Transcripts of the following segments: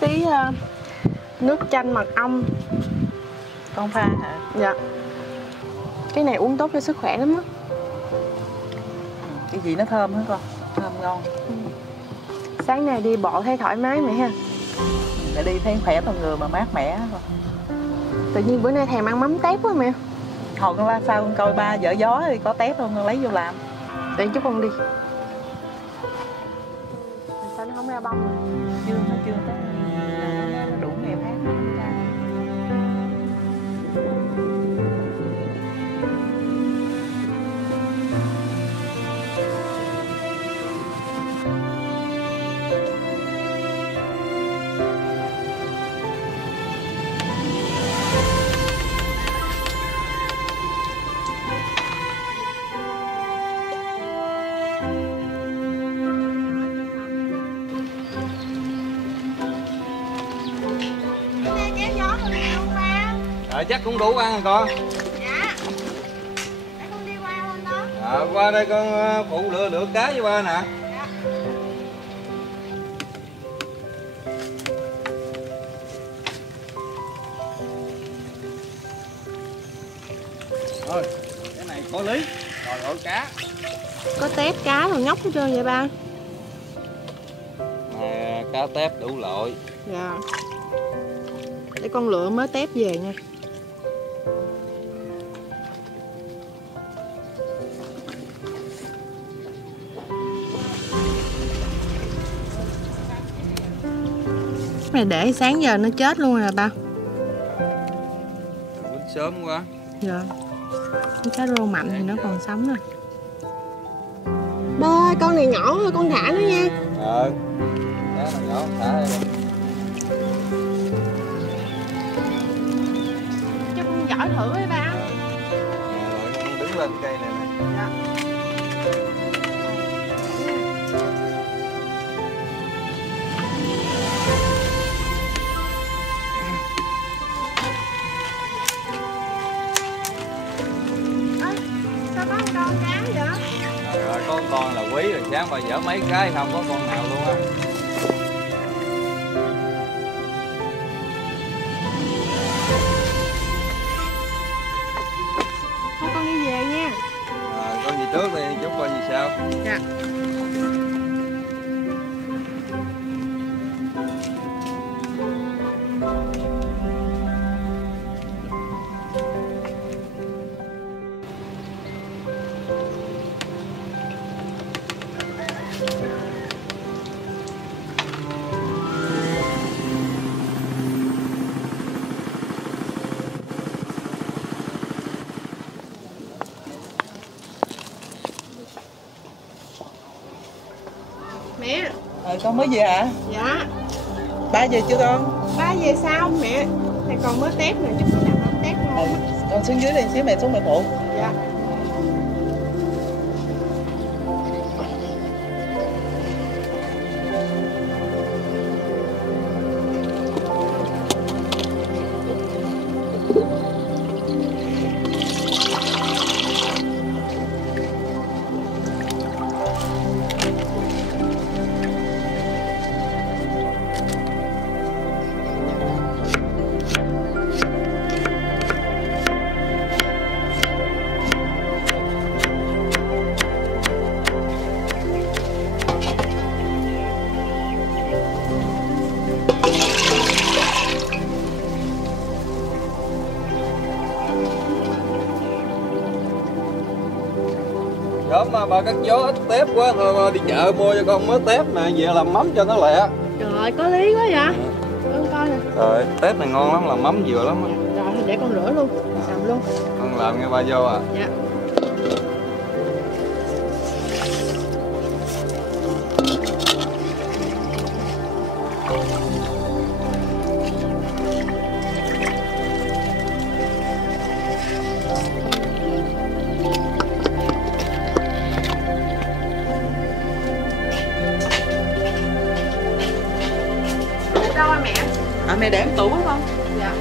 tí nước chanh mật ong. Con pha hả? Dạ. Cái này uống tốt cho sức khỏe lắm á. Cái gì nó thơm hả con? Thơm ngon. Sáng nay đi bộ thấy thoải mái mẹ ha. Mẹ đi thấy khỏe con người mà mát mẻ con. Tự nhiên bữa nay thèm ăn mắm tép quá mẹ. Hồi con la sao con coi ba dở gió thì có tép không, con lấy vô làm. Để chút con đi. Sao nó không ra bông rồi? Nó chưa tới. Nó đủ ngày tháng nó không ra. Chắc cũng đủ ăn rồi con. Dạ. Để con đi qua không đó? Qua đây con phụ lựa cá với ba nè. Dạ. Thôi, cái này có lý. Rồi ổi cá. Có tép cá rồi nhóc hết trơn vậy ba? Nè, cá tép đủ loại. Dạ. Để con lựa mớ tép về nha. Này để sáng giờ nó chết luôn rồi ba. Quýnh sớm quá. Dạ. Cái cá rô mạnh thì nó còn sống rồi. Ba ơi, con này nhỏ thôi, con thả nó nha. Cá này nhỏ, thả đây luôn. Cho con giỏi thử đi ba. Rồi con đứng lên cây này nè. Dạ. Sao có con cá vậy? Rồi có con là quý rồi, sáng bà dở mấy cái không có con nào luôn á. Thôi con đi về nha. Con về trước đi, chút coi gì sao. Dạ. Mẹ. Con mới về hả? Dạ. Ba về chưa con? Ba về sao mẹ? Này còn mới tép nè, chút nữa làm tép ngon. Con xuống dưới đi xíu mẹ xuống mẹ phụ. Dạ. Sớm mà bà cắt gió ít tép quá, thôi đi chợ mua cho con mớ tép nè, về làm mắm cho nó lẹ. Trời ơi, có lý quá vậy. Con coi nè. Rồi, tép này ngon lắm, làm mắm vừa lắm á. Rồi, để con rửa luôn, làm luôn. Con làm nghe ba vô à. Dạ. Đâu rồi mẹ? Mẹ để em tủ đúng không? Dạ.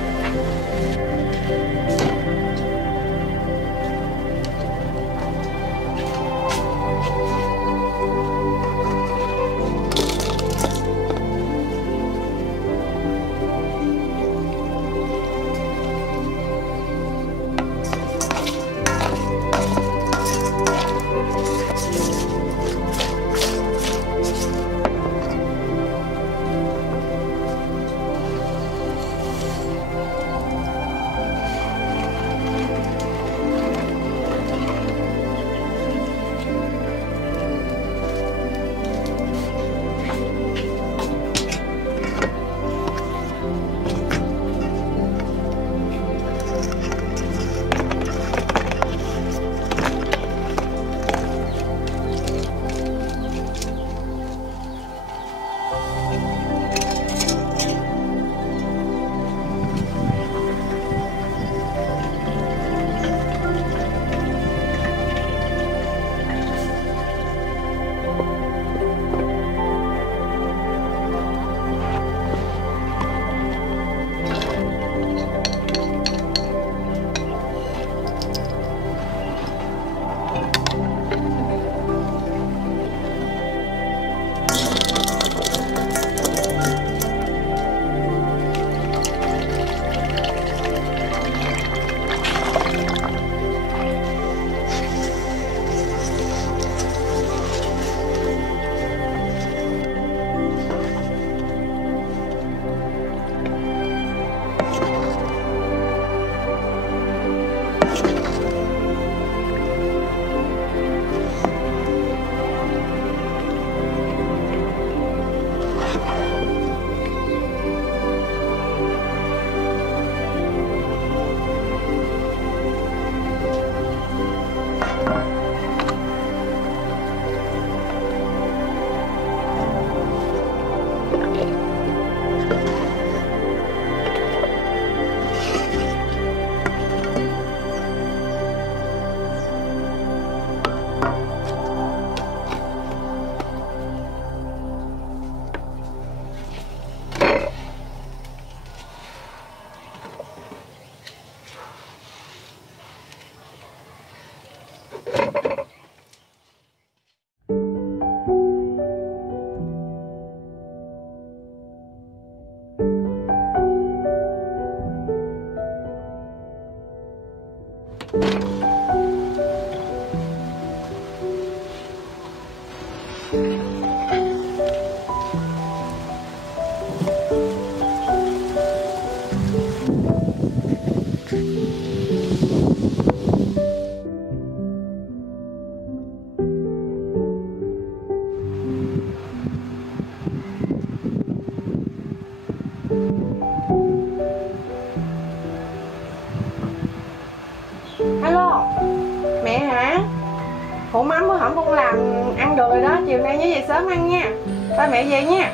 Ủa mắm bữa hổm con làm ăn được rồi đó, chiều nay nhớ về sớm ăn nha. Ba mẹ về nha.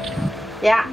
Dạ.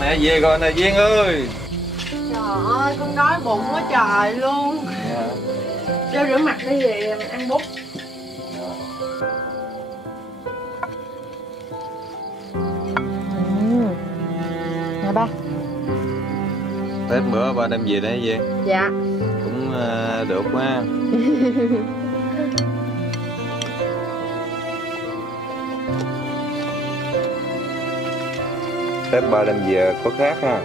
Mẹ về rồi nè Duyên ơi. Trời ơi, con đói bụng quá trời luôn. Cho rửa mặt đi về mình ăn bút. Nè ba. Tết bữa ba đem về đấy Duyên. Dạ. Cũng được quá. Tết ba đem về có khác ha.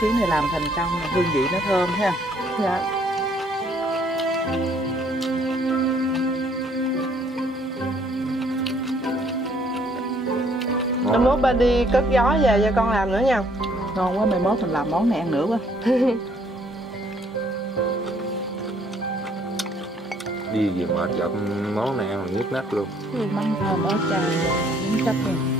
Chuyến này làm thành công, hương vị nó thơm ha. Dạ. Mai mốt ba đi cất gió về cho con làm nữa nha. Ngon quá, mai mốt mình làm món này ăn nữa quá. Đi về mệt gặp món này ăn là nhức nách luôn. Mắm thơm ở chai, miếng sắp nha.